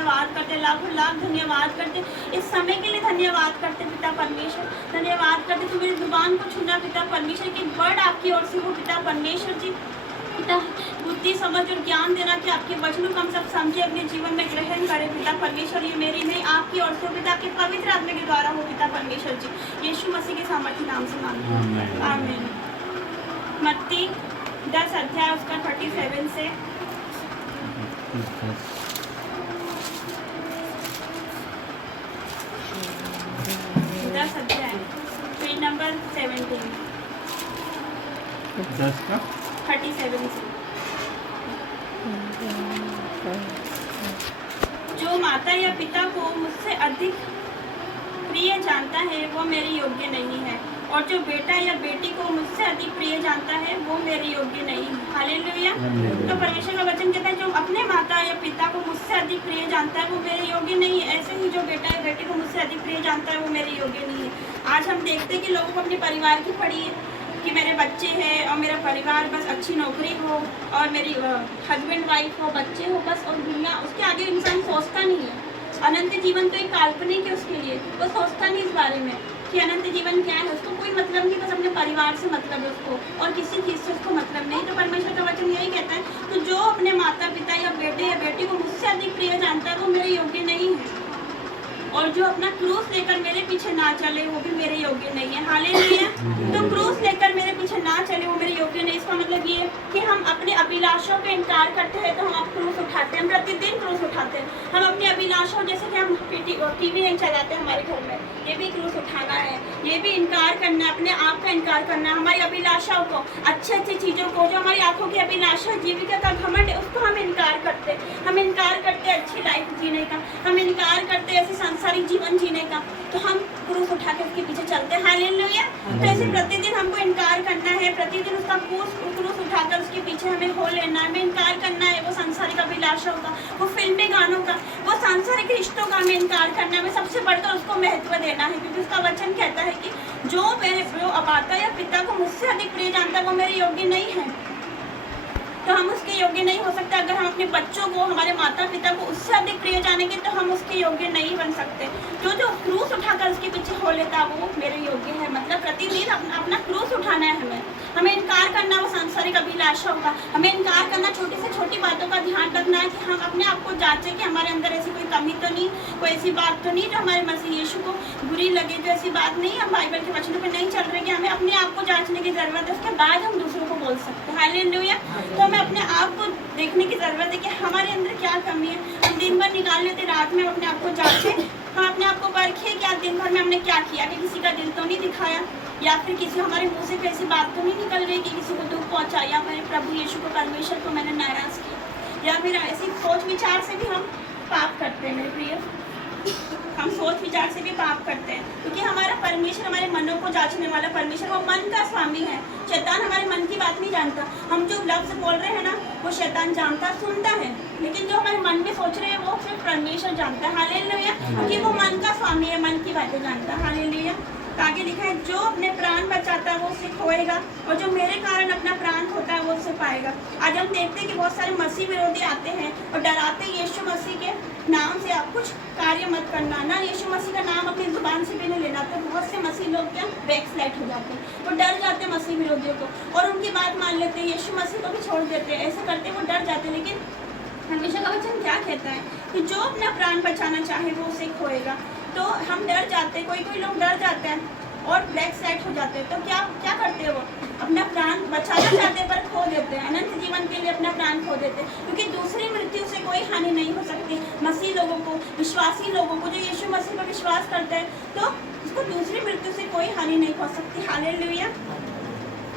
धन्यवाद करते, लाखों लाख धन्यवाद करते, इस समय के लिए धन्यवाद करते पिता परमेश्वर, धन्यवाद करते तो मेरी जुबान को छूना पिता परमेश्वर की वर्ड आपकी ओर से हो पिता परमेश्वर जी। पिता बुद्धि समझ और ज्ञान देना कि आपके वचनों को हम सब समझे, अपने जीवन में ग्रहण करें पिता परमेश्वर। ये मेरी नहीं आपकी ओर से हो पिता, आपके पवित्र आत्मा के द्वारा हो पिता परमेश्वर जी। यीशु मसीह के सामर्थ्य नाम से मांगते हैं, आमीन। मत्ती 10 अध्याय उसका 37 से 10 अध्याय पेज नंबर 17 10 का 37 से। जो माता या पिता को मुझसे अधिक प्रिय जानता है वो मेरे योग्य नहीं है, और जो बेटा या बेटी को मुझसे अधिक प्रिय जानता है वो मेरे योग्य नहीं है। हालेलुया। तो परमेश्वर का वचन कहता है जो अपने माता या पिता को मुझसे अधिक प्रिय जानता है वो मेरे योग्य नहीं है, ऐसे ही जो बेटा या बेटी को मुझसे अधिक प्रिय जानता है वो मेरे योग्य नहीं है। आज हम देखते हैं कि लोगों को अपने परिवार की पड़ी है कि मेरे बच्चे हैं और मेरा परिवार, बस अच्छी नौकरी हो और मेरी हस्बैंड वाइफ हो, बच्चे हो, बस, और दुनिया उसके आगे इंसान सोचता नहीं है। अनंत जीवन तो एक काल्पनिक है उसके लिए, वो सोचता नहीं इस बारे में कि अनंत जीवन क्या है, उसको कोई मतलब नहीं, बस अपने परिवार से मतलब है उसको, और किसी चीज़ से उसको मतलब नहीं। तो परमेश्वर का वचन यही कहता है तो जो अपने माता पिता या बेटे या बेटी को मुझसे अधिक प्रिय जानता है वो मेरे योग्य नहीं है, और जो अपना क्रूस लेकर मेरे पीछे ना चले वो भी मेरे योग्य नहीं है। हालेलुया। तो क्रूस लेकर मेरे पीछे ना चले वो मेरे योग्य नहीं, इसका मतलब ये कि हम अपने अभिलाषों का इनकार करते हैं तो हम क्रूस उठाते हैं, हम प्रतिदिन क्रूस उठाते हैं। हम अपनी अभिलाषाओं, जैसे कि हम टीवी नहीं चलाते हमारे घर में, ये भी क्रूस उठाना है, ये भी इनकार करना है, अपने आप का इनकार करना है, हमारी अभिलाषाओं को, अच्छी अच्छी चीज़ों को, जो हमारी आंखों की अभिलाषा, जीविका का घमंड है, उसको हम इनकार करते हैं। हम इनकार करते हैं अच्छी लाइफ जीने का, हम इनकार करते हैं ऐसे सांसारिक जीवन जीने का, तो हम क्रूस उठा के उसके पीछे चलते हैं। हालेलुया। तो ऐसे प्रतिदिन हमको इनकार करना है, प्रतिदिन उसका क्रूस उठाकर उसके पीछे हमें हो लेना है, हमें इनकार करना है वो सांसारिक अभिलाषाओं का, वो फिल्मी गानों का, वो सांसारिक रिश्तों का हमें इनकार करना है, हमें सबसे बढ़कर उसको महत्व देना है, क्योंकि उसका वचन कहता है कि जो माता या पिता को मुझसे अधिक प्रिय जानता है वो मेरे योग्य नहीं है। तो हम उसके योग्य नहीं हो सकते। अगर हम अपने बच्चों को, हमारे माता पिता को उससे अधिक प्रिय जानेंगे तो हम उसके योग्य नहीं बन सकते। जो क्रूस उठाकर उसके पीछे हो लेता वो मेरे योग्य है। मतलब प्रतिदिन अपना क्रूस उठाना है, हमें इनकार करना वो सांसारिक अभिलाषाओं का, हमें इनकार करना छोटी से छोटी बातों का ध्यान रखना है कि हम अपने आप को जांचें कि हमारे अंदर ऐसी कोई कमी तो नहीं, कोई ऐसी बात तो नहीं जो हमारे मसीह यीशु को बुरी लगे, जो ऐसी बात नहीं, हम बाइबल के वचनों पर नहीं चल रहे कि हमें अपने आप को जाँचने की ज़रूरत है, उसके बाद हम दूसरों को बोल सकते हैं। हालेलुया। तो हमें अपने आप को देखने की ज़रूरत है कि हमारे अंदर क्या कमी है। हम दिन भर निकाल लेते, रात में अपने आप को जांचें, हम अपने आप को परखें कि आज दिन भर में हमने क्या किया, कि किसी का दिल तो नहीं दिखाया, या फिर किसी हमारे मुंह से ऐसी बात तो नहीं निकल रही कि किसी को दुख पहुंचा, या मेरे प्रभु यीशु को, परमेश्वर को मैंने नाराज़ किया, या फिर ऐसी सोच विचार से भी हम पाप करते हैं। मेरे प्रिय, हम सोच विचार से भी पाप करते हैं, क्योंकि हमारा परमेश्वर, हमारे मनों को जांचने वाला परमेश्वर, वो मन का स्वामी है। शैतान हमारे मन की बात नहीं जानता। हम जो लफ्ज़ बोल रहे हैं ना वो शैतान जानता, सुनता है, लेकिन जो हमारे मन में सोच रहे हैं वो सिर्फ परमेश्वर जानता है। हालेलुया। क्योंकि वो मन का स्वामी है, मन की बातें जानता है। हालेलुया। आगे लिखा है जो अपने प्राण बचाता है वो उसे खोएगा, और जो मेरे कारण अपना प्राण खोता है वो उसे पाएगा। आज हम देखते हैं कि बहुत सारे मसीह विरोधी आते हैं और डराते हैं यीशु मसीह के नाम से, आप कुछ कार्य मत करना ना, यीशु मसीह का नाम अपनी जुबान से भी नहीं लेना। तो बहुत से मसीह लोग क्या बैकस्लाइड हो जाते हैं, वो डर जाते हैं मसीह विरोधियों को और उनकी बात मान लेते हैं, यीशु मसीह को भी छोड़ देते हैं। ऐसे करते वो डर जाते हैं। लेकिन परमेश्वर का वचन क्या कहता है कि जो अपना प्राण बचाना चाहे वो उसे खोएगा। तो हम डर जाते हैं, कोई लोग डर जाते हैं और ब्लैक साइड हो जाते हैं। तो क्या करते हैं, वो अपना प्राण बचाना चाहते हैं पर खो देते हैं, अनंत जीवन के लिए अपना प्राण खो देते हैं, क्योंकि दूसरी मृत्यु से कोई हानि नहीं हो सकती। मसीह लोगों को, विश्वासी लोगों को, जो यीशु मसीह पर विश्वास करते हैं, तो उसको दूसरी मृत्यु से कोई हानि नहीं हो सकती। हालेलुया।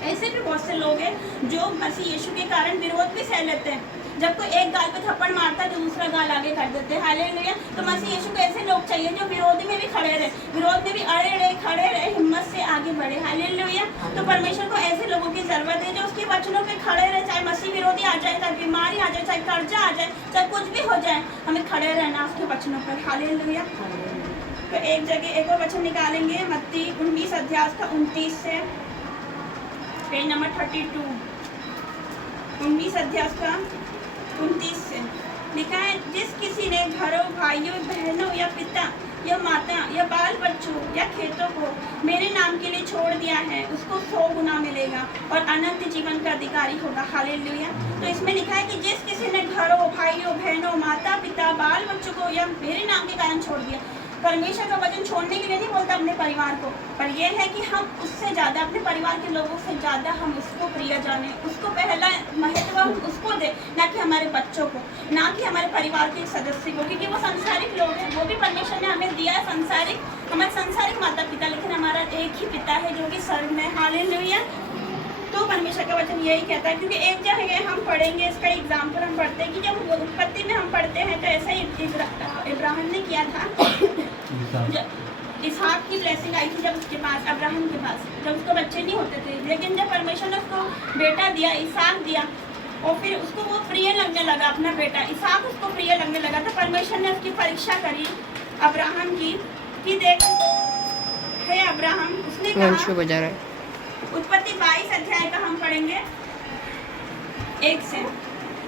ऐसे भी बहुत से लोग हैं जो मसीह यीशु के कारण विरोध भी सह लेते हैं। जब कोई एक गाल पे थप्पड़ मारता है तो दूसरा गाल आगे कर देते हैं। हालेलुया। तो मसीह यीशु को ऐसे लोग चाहिए जो विरोधी में भी खड़े रहे, विरोध में भी अड़े रहे, खड़े रहे, हिम्मत से आगे बढ़े। हालेलुया। तो परमेश्वर को ऐसे लोगों की जरूरत है जो उसके वचनों पे खड़े रहे, चाहे मसीह विरोधी आ जाए, चाहे बीमारी आ जाए, चाहे कर्जा आ जाए, चाहे कुछ भी हो जाए, हमें खड़े रहना उसके वचनों पर। हालेलुया। तो एक जगह एक और वचन निकालेंगे, मत्ती 19 अध्याय का 29 से, पेज नंबर 32, 19 अध्याय का 29 से लिखा है, जिस किसी ने घरों भाइयों बहनों या पिता या माता या बाल बच्चों या खेतों को मेरे नाम के लिए छोड़ दिया है, उसको 100 गुना मिलेगा और अनंत जीवन का अधिकारी होगा। हालेलुया। तो इसमें लिखा है कि जिस किसी ने घरों, भाइयों बहनों, माता पिता, बाल बच्चों को या मेरे नाम के कारण छोड़ दिया, परमेश्वर का वचन छोड़ने के लिए नहीं बोलता अपने परिवार को, पर यह है कि हम उससे ज़्यादा, अपने परिवार के लोगों से ज़्यादा हम उसको प्रिय जाने, उसको पहला महत्व हम उसको दे, ना कि हमारे बच्चों को, ना कि हमारे परिवार के सदस्य को, क्योंकि वो सांसारिक लोग हैं। वो भी परमेश्वर ने हमें दिया है सांसारिक, हमारे सांसारिक माता पिता, लेकिन हमारा एक ही पिता है जो कि स्वर्ग में। हालेलुया। तो परमेश्वर का वचन यही कहता है, क्योंकि एक जगह हम पढ़ेंगे, इसका एग्जाम्पल हम पढ़ते हैं कि जब उत्पत्ति में हम पढ़ते हैं तो ऐसा ही इब्राहिम ने किया था। इसहाक की ब्लेसिंग आई थी जब उसके पास, अब्राहम के पास, जब उसको बच्चे नहीं होते थे, लेकिन जब परमेश्वर ने उसको बेटा दिया, इसहाक दिया, और फिर उसको वो प्रिय लगने लगा, अपना बेटा इसहाक उसको प्रिय लगने लगा, तो परमेश्वर ने उसकी परीक्षा करी अब्राहम की कि देख हे अब्राहम, उसने कहा, उत्पत्ति 22 अध्याय का हम पढ़ेंगे 1 से,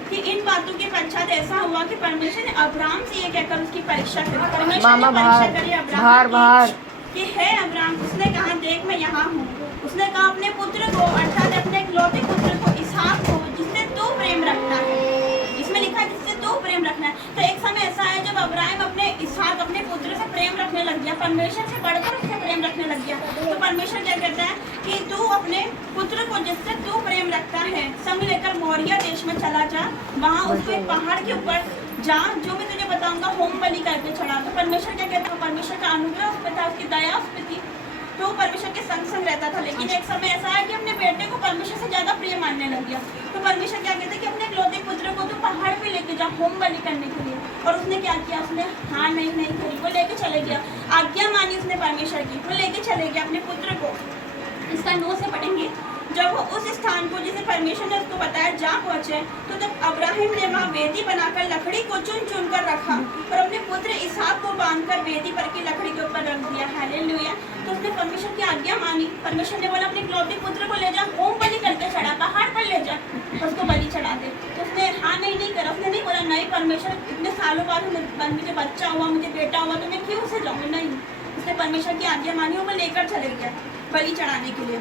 कि इन बातों के पश्चात ऐसा हुआ कि परमेश्वर ने अब्राहम से ये कहकर उसकी परीक्षा करी। परमेश्वर ने परीक्षा करी अब्राहम कि हे अब्राहम, उसने कहा देख मैं यहाँ हूँ। उसने कहा अपने पुत्र को, अर्थात अपने इकलौते पुत्र को इसहाक को, जिससे तू प्रेम रखता है, इसमें लिखा है जिससे तू प्रेम रखना है। तो एक समय ऐसा है जब अब्राहम अपने इसहाक, अपने पुत्र से प्रेम रखने लग गया, परमेश्वर से बढ़कर उससे प्रेम रखने लग गया, तो परमेश्वर क्या कहता है कि तू अपने पुत्र को जिससे तू प्रेम रखता है संग लेकर मोरिया देश में चला जा, वहाँ उसको एक पहाड़ के ऊपर जा, जो मैं तुझे बताऊंगा, होम बलि करके चढ़ा। तो परमेश्वर क्या कहता है, परमेश्वर का अनुग्रह उस पर था, उसकी दया उस पर थी, तो परमेश्वर के संग संग रहता था। लेकिन एक समय ऐसा है कि अपने बेटे को परमेश्वर से ज्यादा प्रिय मानने लग गया, तो परमेश्वर क्या कहते हैं कि अपने इकलौते पुत्र को तो पहाड़ पे लेके जा होम बलि करने के लिए। और उसने क्या किया, उसने हाँ नहीं करी, वो लेके चले गया, आज्ञा मानी उसने परमेश्वर की, वो लेके चले गया अपने पुत्र को। इसका 9 से पढ़ेंगे। जब वो उस स्थान को जिसे परमेश्वर ने उसको बताया जा पहुंचे, तो तब अब्राहम ने वहाँ वेदी बनाकर लकड़ी को चुन कर रखा और अपने पुत्र इसहाक को बांधकर वेदी पर की लकड़ी के ऊपर रख दिया। हालेलुया। तो उसने परमेश्वर की आज्ञा मानी। परमेश्वर ने बोला अपने इकलौते पुत्र को ले जा, होम बलि करके चढ़ा, पहाड़ पर ले जा, उसको बलि चढ़ा दे। तो उसने हाँ नहीं करा, उसने नहीं बोला नहीं परमेश्वर, इतने सालों बाद मुझे बच्चा हुआ, मुझे बेटा हुआ, तो मैं क्यों से जाऊँगी, नहीं। उसने परमेश्वर की आज्ञा मानी और वो लेकर चले गया बलि चढ़ाने के लिए।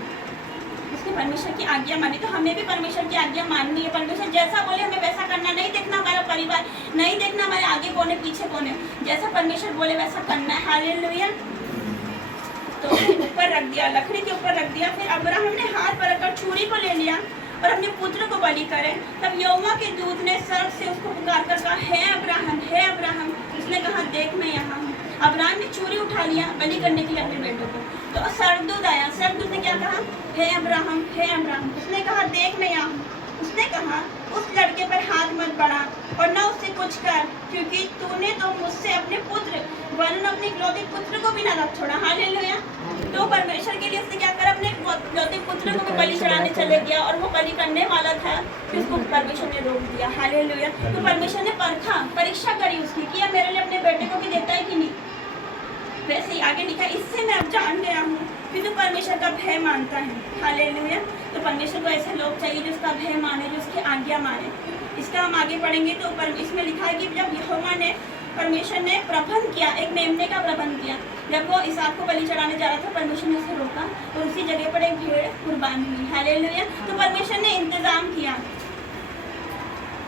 उसने परमेश्वर की आज्ञा मानी, तो हमें भी परमेश्वर की आज्ञा माननी है। परमेश्वर जैसा बोले हमें वैसा करना, नहीं देखना हमारा परिवार, नहीं देखना हमारे आगे कौन है पीछे कौन है, जैसा परमेश्वर बोले वैसा करना है। हालेलुया। तो उसके ऊपर रख दिया, लकड़ी के ऊपर रख दिया। फिर अब्राहम ने हाथ पर रखकर छुरी को ले लिया और अपने पुत्र को बलि करे। तब यहोवा के दूत ने स्वर्ग से उसको पुकार कर कहा, हे अब्राहम, हे अब्राहम। उसने कहा देख मैं यहाँ हूँ। अब्राहम ने छुरी उठा लिया बलि करने के लिए अपने बेटों को। तो स्वर्गदूत आया, स्वर्गदूत ने क्या कहा, हे अब्राहम, हे अब्राहम। उसने कहा देख मैं यहाँ हूँ। उसने कहा उस लड़के पर हाथ मत बढ़ा और न उससे कुछ कर, क्योंकि तूने तो मुझसे अपने पुत्र वरन अपने इकलौते पुत्र को भी न रख छोड़ा। हालेलुया। तो परमेश्वर के लिए उसने क्या करा, अपने इकलौते पुत्र को भी बलि चढ़ाने चले गया और वो बलि करने वाला था, फिर उसको परमेश्वर ने रोक दिया। हालेलुया। तो परमेश्वर ने परीक्षा करी उसकी कि यह मेरे लिए अपने बेटे को भी देता है कि नहीं। वैसे ही आगे लिखा, इससे मैं अब जान गया हूँ कि तू परमेश्वर का भय मानता है। हालेलुया। तो परमेश्वर को ऐसे लोग चाहिए जो उसका भय माने, जो उसकी आज्ञा माने। इसका हम आगे पढ़ेंगे। तो इसमें लिखा है कि जब यहोवा ने, परमेश्वर ने प्रबंध किया, एक मेमने का प्रबंध किया। जब वो इसहाक को बलि चढ़ाने जा रहा था, परमेश्वर ने उसे रोका और उसी जगह पर एक भेड़ कुर्बान हुई। हालेलुया। तो परमेश्वर ने इंतजाम किया।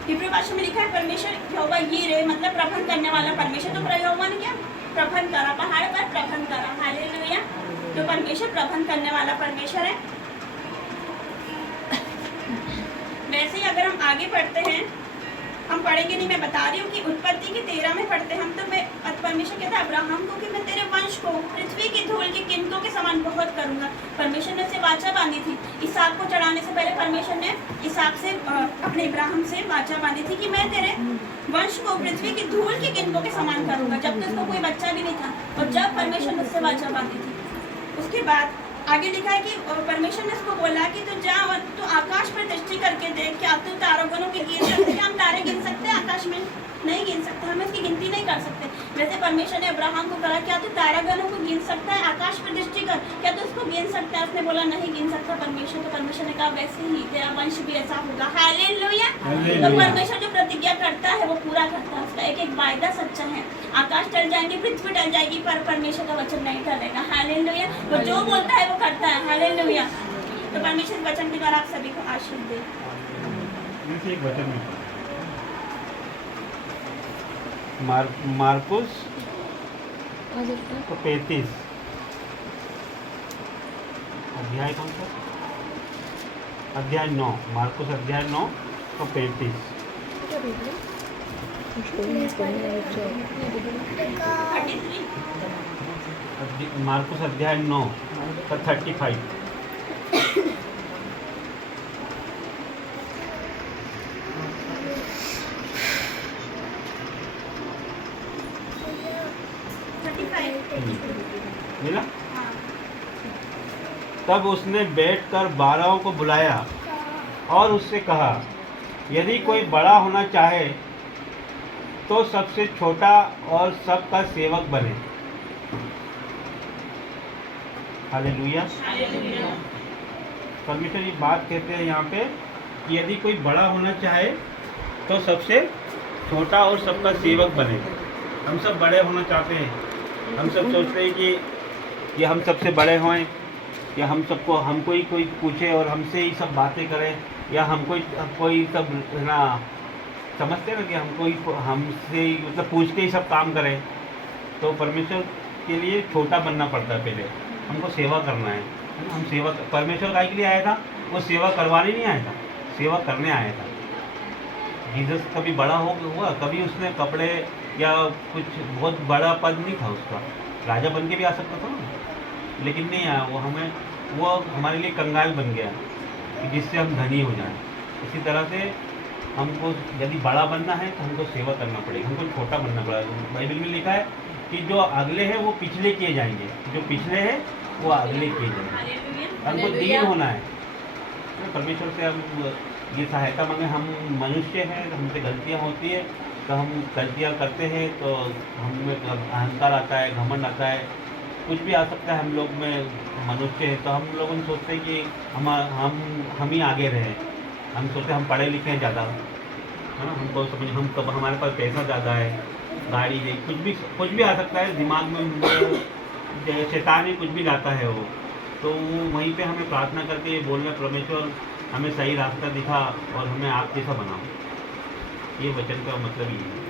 हिब्रू भाषा में लिखा है परमेश्वर यहोवा यीरे, मतलब प्रबंध करने वाला परमेश्वर। तो यहोवा ने क्या प्रबंध करा, पहाड़ पर प्रबंध करा। हालेलुया। तो परमेश्वर प्रबंध करने वाला परमेश्वर है। वैसे ही अगर हम आगे पढ़ते हैं, हम पढ़ेंगे नहीं, मैं बता रही हूँ कि उत्पत्ति की 13 में पढ़ते हैं हम, तो मैं परमेश्वर कहता है अब्राहम को कि मैं तेरे वंश को पृथ्वी की धूल के किनकों के समान बहुत करूंगा। परमेश्वर ने उससे वाचा बांधी थी। इसहाक को चढ़ाने से पहले परमेश्वर ने इसहाक से, अपने इब्राहिम से वाचा बांधी थी कि मैं तेरे वंश को पृथ्वी की धूल के किनकों के समान करूंगा, जब तक उसको कोई बच्चा भी नहीं था। और जब परमेश्वर ने उससे वाचा बांधी थी, उसके बाद आगे लिखा है कि परमेश्वर ने उसको बोला कि तू जा और तू आकाश पर दृष्टि करके देख, क्या तू तारागणों की गिन सकते हैं? हम तारे गिन सकते हैं आकाश में? नहीं गिन सकते, हम इसकी गिनती नहीं कर सकते। वैसे परमेश्वर ने अब्राहम को कहा क्या तू तारागणों को गिन सकता है? आकाश पर दृष्टि कर, क्या तू उसको गिन सकता है? उसने बोला नहीं गिन सकता परमेश्वर। तो परमेश्वर ने कहा वैसे ही तेरा वंश भी ऐसा होगा। हालेलुया। तो परमेश्वर जो प्रतिज्ञा करता है वो पूरा करता है, उसका एक एक वायदा सच्चा है। आकाश टल जाएंगे, पृथ्वी टल जाएगी, पर परमेश्वर का वचन नहीं टलेगा। हालेलुया। वो जो बोलता है वो करता है। हालेलुया। तो परमेश्वर के वचन के द्वारा आप सभी को आशीष दे। एक वचन में मार्कुस 35 अध्याय कौन सा? अध्याय 9, मार्कुस अध्याय 9 तो 35। मार्कुस अध्याय 9 का 35। मिला? तब उसने बैठकर 12 को बुलाया और उससे कहा, यदि कोई बड़ा होना चाहे तो सबसे छोटा और सबका सेवक बने। हालेलुया। परमेश्वर ये बात कहते हैं यहाँ पे कि यदि कोई बड़ा होना चाहे तो सबसे छोटा और सबका सेवक बने। हम सब बड़े होना चाहते हैं। हम सब सोचते हैं कि हम सबसे बड़े हों, या हम सबको हमको ही कोई पूछे और हमसे ही सब बातें करे, या हमको कोई सब ना समझते हैं ना कि हमसे ही मतलब पूछ के ही सब काम करें। तो परमेश्वर के लिए छोटा बनना पड़ता है। पहले हमको सेवा करना है। हम सेवा परमेश्वर का के लिए आया था, वो सेवा करवाने नहीं आया था, सेवा करने आया था। जीसस कभी बड़ा हुआ, कभी उसने कपड़े या कुछ बहुत बड़ा पद नहीं था उसका, राजा बन के भी आ सकता था ना, लेकिन नहीं आया। वो हमारे लिए कंगाल बन गया कि जिससे हम धनी हो जाएं। इसी तरह से हमको यदि बड़ा बनना है तो हमको सेवा करना पड़ेगा, हमको छोटा बनना पड़ेगा। बाइबल में लिखा है कि जो अगले हैं वो पिछले किए जाएंगे, जो पिछले हैं वो अगले किए जाएंगे। हमको दीन होना है। परमेश्वर से हम ये सहायता मांगे। हम मनुष्य हैं, हमसे गलतियाँ होती है, तो हम गलतियाँ करते हैं तो हमें अहंकार आता है, घमंड आता है, कुछ भी आ सकता है। हम लोग में मनुष्य है तो हम लोग सोचते हैं कि हम ही आगे रहे। हम सोचते हैं हम पढ़े लिखे हैं ज़्यादा, है ना, हमको समझ हम कब हमारे पास पैसा ज़्यादा है, गाड़ी है, कुछ भी आ सकता है दिमाग में। शैतान ही कुछ भी लाता है वो, तो वहीं पे हमें प्रार्थना करके ये बोलना, परमेश्वर हमें सही रास्ता दिखा और हमें आप जैसा बनाओ। ये वचन का मतलब ही है।